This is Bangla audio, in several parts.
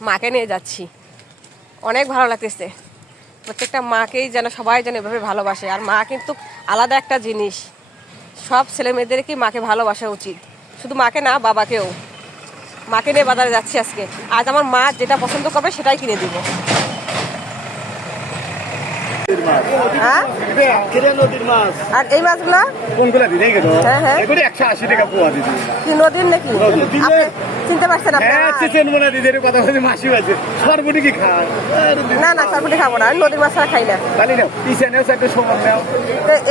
মাকে নিয়ে যাচ্ছি। অনেক ভালো লাগতেছে। প্রত্যেকটা মাকেই যেন সবাই যেন এভাবে ভালোবাসে। আর মা কিন্তু আলাদা একটা জিনিস। সব ছেলে মেয়েদেরকেই মাকে ভালোবাসা উচিত। শুধু মাকে না, বাবাকেও। মাকে নিয়ে বাজারে যাচ্ছি আজকে। আজ আমার মা যেটা পছন্দ করবে সেটাই কিনে দিব হ্যাঁ কেটে নদীর মাছ আর এই মাছগুলো? কোনগুলা দিলে গেল হ্যাঁ, হ্যাঁ। এগুলো একশো আশি টাকা পোয়া দিদি। কি নদীর নাকি? চিনতে পারছেন হ্যাঁ আমার? চিচেন দিদির কথা বলছে মাসি আছে সর্বটি কি খায়? না না খাব না। নদীর মাছ খাই না। তাহলে নাও পিছিয়ে নেও একটা সমান নাও।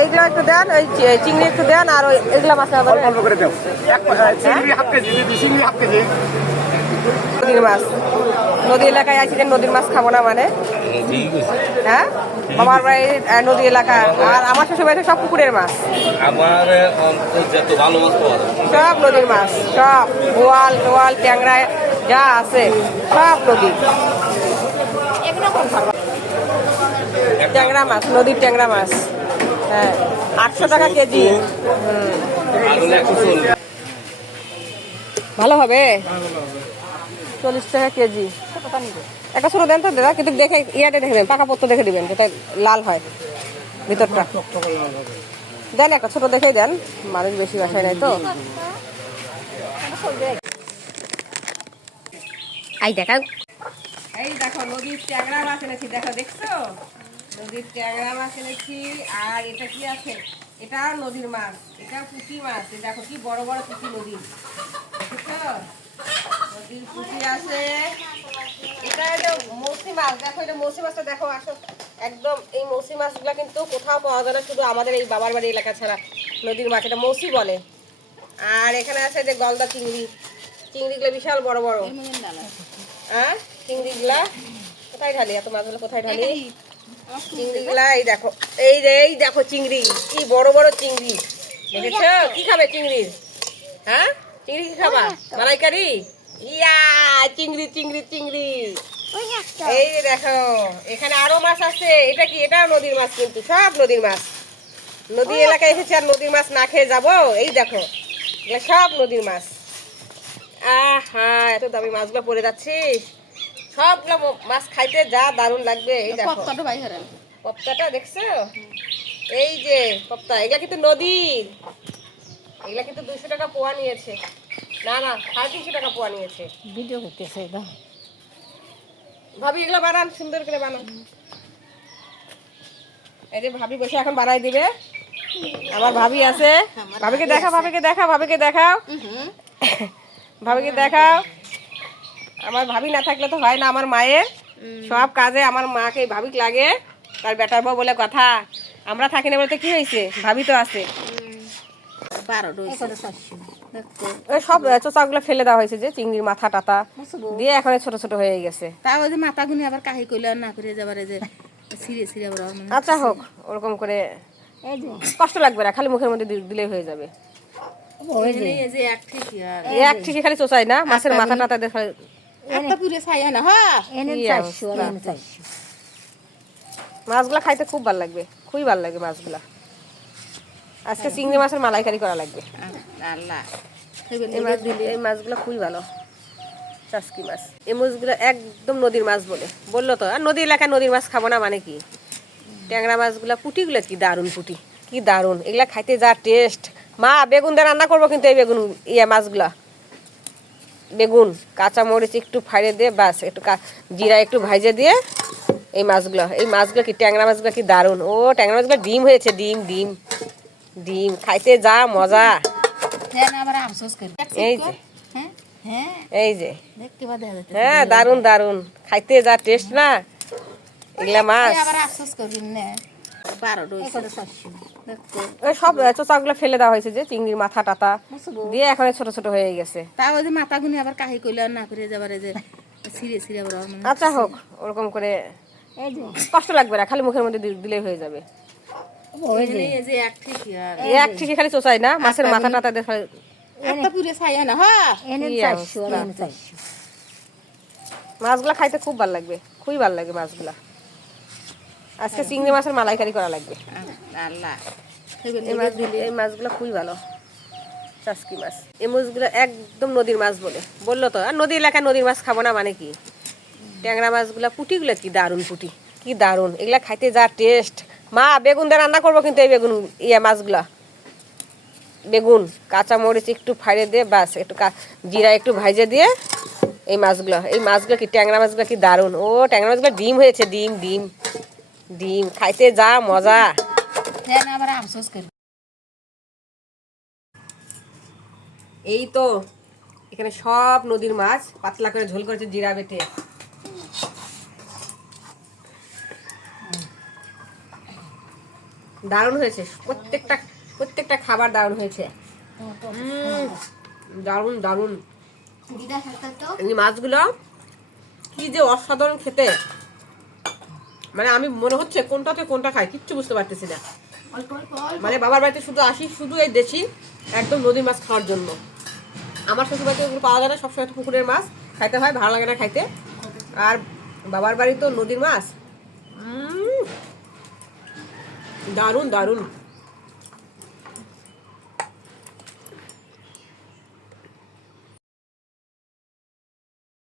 এইগুলো একটু দেন ওই চিংড়ি একটু দেন আর ওই এগুলো মাছ অল্প করে দাও। এক চিংড়ি হাফ কেজি চিংড়ি হাফ কেজি। নদীর মাছ। নদী এলাকায় আছি যে নদীর মাছ খাব না মানে? হ্যাঁ? নদী এলাকা। আর আমার শ্বশুর বাড়িতে সব পুকুরের মাছ। আমার অন্তর্জাত ভালো মাছ সব নদীর মাছ। সব বোয়াল টোয়াল ট্যাংরা যা আছে সব নদী। ট্যাংরা মাছ নদীর ট্যাংরা মাছ। হ্যাঁ আটশো টাকা কেজি। ভালো হবে? চল্লিশ টাকা কেজি। একটা ছোট দেন তো দাদা কিন্তু দেখে ইয়াটা দেখে দেবেন পাকা পত্র দেখে দিবেন যেটা লাল হয় ভিতরটা। দেন একটা ছোট দেখেই দেন মানুষ বেশি বাসায় নাই তো। আই দেখা এই দেখো নদীর ট্যাংরা মাছ এনেছি দেখো দেখছ? নদীর ট্যাংরা মাছ এনেছি আর এটা কি আছে? এটা নদীর মাছ এটা পুঁটি মাছ দেখো কি বড় বড় পুঁটি নদীর দেখেছ? নদীর পুঁটি আছে মাছ দেখো এটা মৌসি মাছটা দেখো আসো। একদম এই মৌসি মাছগুলো কিন্তু কোথাও পাওয়া যায় না শুধু আমাদের এই বাবার বাড়ি এলাকা ছাড়া নদীর মাছ এটা মৌসি বলে। আর এখানে আছে যে গলদা চিংড়ি চিংড়িগুলো বিশাল বড় বড়। হ্যাঁ? চিংড়িগুলা? কোথায় ঢালি এত মাছগুলো কোথায় ঢালি? চিংড়িগুলা এই দেখো এই যে এই দেখো চিংড়ি কি বড় বড় চিংড়ি। দেখেছ? কি খাবে চিংড়ি? হ্যাঁ? চিংড়ি কি খাবা? মালাইকারি? ইয়া চিংড়ি চিংড়ি চিংড়ি। এই দেখো এখানে আরও মাছ আছে। এটা কি? এটাও নদীর মাছ কিন্তু সব নদীর মাছ। নদী এলাকায় এসেছে আর নদীর মাছ না খেয়ে যাব? এই দেখো এগুলো সব নদীর মাছ। আহা এত দামি মাছগুলো পড়ে যাচ্ছে। সবগুলো মাছ খাইতে যা দারুণ লাগবে এই দেখো। পপ্তাটা দেখছ? এই যে পপ্তা এগুলা কিন্তু নদীর এগুলা কিন্তু দুশো টাকা পোয়া নিয়েছে। না না সাড়ে তিনশো টাকা পোয়া নিয়েছে। ভিডিও করতেছে এটা ভাবি, এগুলো বানান, সুন্দর করে বানান। এই যে ভাবি বসে এখন বানাই দিবে। আমার ভাবি আছে। ভাবিকে দেখা ভাবিকে দেখা, ভাবিকে দেখাও। ভাবিকে দেখাও। আমার ভাবি না থাকলে তো হয় না আমার মায়ের। সব কাজে আমার মাকে, ভাবিক লাগে। তার বেটার বউ বলে কথা। আমরা থাকি না বলতে কি হয়েছে? ভাবি তো আছে। ওই সব চোচাগুলো ফেলে দেওয়া হয়েছে যে চিংড়ির মাথা টাতা দিয়ে এখন ছোট ছোট হয়ে গেছে। তা ওই যে মাথা গুনি আবার কাহি আর না করে যাবারে যে আবার মানে আচ্ছা হোক ওরকম করে কষ্ট লাগবে না খালি মুখের মধ্যে দিলেই হয়ে যাবে। এক ঠিকই খালি চোচাই না মাছের মাথা টাতা অবস্থা। মাছগুলা খাইতে খুব ভালো লাগবে খুবই ভালো লাগে মাছগুলা। আজকে চিংড়ি মাছের মালাইকারি করা লাগবে। আল্লাহ। এই মাছগুলো খুবই ভালো। চাষকি মাছ। এই মাছগুলো একদম নদীর মাছ বলে। বলল তো আর নদী এলাকায় নদীর মাছ খাব না মানে কি? ট্যাংরা মাছগুলো পুটিগুলো কি দারুণ পুটি কি দারুণ। এগুলা খাইতে যা টেস্ট মা বেগুন দিয়ে রান্না করব কিন্তু এই বেগুন ইয়ে মাছগুলা। বেগুন কাঁচা মরিচ একটু ফাড়ে দিয়ে বাস একটু জিরা একটু ভাইজে দিয়ে এই মাছগুলো। এই মাছগুলো কি ট্যাংরা মাছগুলো কি দারুণ। ও ট্যাংরা মাছগুলো ডিম হয়েছে ডিম ডিম। ডিম খাইতে যা মজা। এই যে। হ্যাঁ হ্যাঁ। এই যে। হ্যাঁ দারুণ দারুণ। খাইতে যা টেস্ট না। এগুলা মাছ। সব চোচাগুলো ফেলে দেওয়া হয়েছে যে চিংড়ির মাথা টাতা। দিয়ে এখন ছোট ছোট হয়ে গেছে। তা ওই যে মাথা গুনি আবার কাহি আর না করে যাবারে যে সিরে সিরে আবার আচ্ছা হোক ওরকম করে কষ্ট লাগবে না খালি মুখের মধ্যে দিলেই হয়ে যাবে। এক ঠিকই আর। এই এক ঠিকই খালি চোচাই না মাছের মাথা টাতা দিয়ে খালি- একটা পুরে ছাই হয় না? হ্যাঁ কি অবস্থা। মাছগুলা খাইতে খুব ভালো লাগবে খুবই ভালো লাগে মাছগুলা। আজকে চিংড়ি মাছের মালাইকারি করা লাগবে। আল্লাহ এই মাছ এই মাছগুলো খুবই ভালো। চাষকি মাছ। এই মাছগুলো একদম নদীর মাছ বলে। বলল তো আর নদী এলাকায় নদীর মাছ খাব না মানে কি? ট্যাংরা মাছগুলা পুটিগুলো কি দারুণ পুটি কি দারুণ। এগুলা খাইতে যা টেস্ট মা বেগুন দিয়ে রান্না করব কিন্তু এই বেগুন ইয়ে মাছগুলা। বেগুন কাঁচা মরিচ একটু ফাড়ে দিয়ে বাস একটু জিরা একটু ভাজে দিয়ে এই মাছগুলো এই মাছগুলো কি ট্যাংরা মাছগুলো কি দারুণ। ও ট্যাংরা মাছগুলো ডিম হয়েছে ডিম ডিম ডিম খাইতে যা মজা। এই তো এখানে সব নদীর মাছ পাতলা করে ঝোল করেছে জিরা বেটে। দারুণ হয়েছে। প্রত্যেকটা প্রত্যেকটা খাবার দারুণ হয়েছে। দারুণ দারুণ। এই মাছগুলো কি যে অসাধারণ খেতে। মানে আমি মনে হচ্ছে কোনটাতে কোনটা খাই কিচ্ছু বুঝতে পারতেছি না। মানে বাবার বাড়িতে শুধু আসি শুধু এই দেশি একদম নদীর মাছ খাওয়ার জন্য। আমার শ্বশুর বাড়িতে ওগুলো পাওয়া যায় না সবসময় পুকুরের মাছ খাইতে হয় ভালো লাগে না খাইতে। আর বাবার বাড়ি তো নদীর মাছ। দারুণ দারুণ